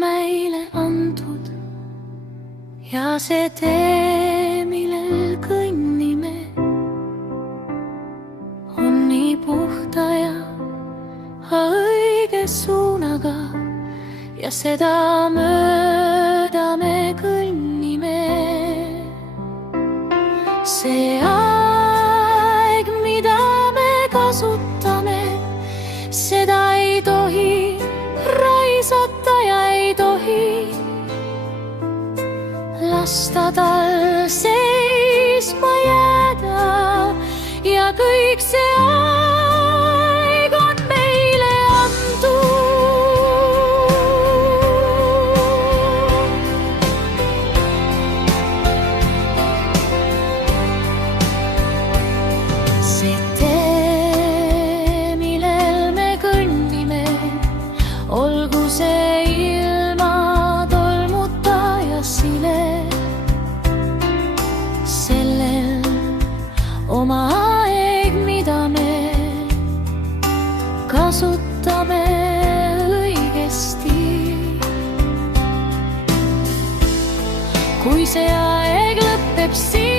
meile antud ja see tee, millel kõnnime, on nii puhta ja õige suunaga ja seda mööda me kõnnime. See aeg, mida me kasutame, seda ei tohi raisata ja ei tohi lasta tal seisma jääda. Ja kõik see aeg on meile antud. See tee, millel me kõnnime, olgu see ilma tolmuta ja sile, sellel oma aeg, mida me kasutame õigesti. Kui see aeg lõpeb siin,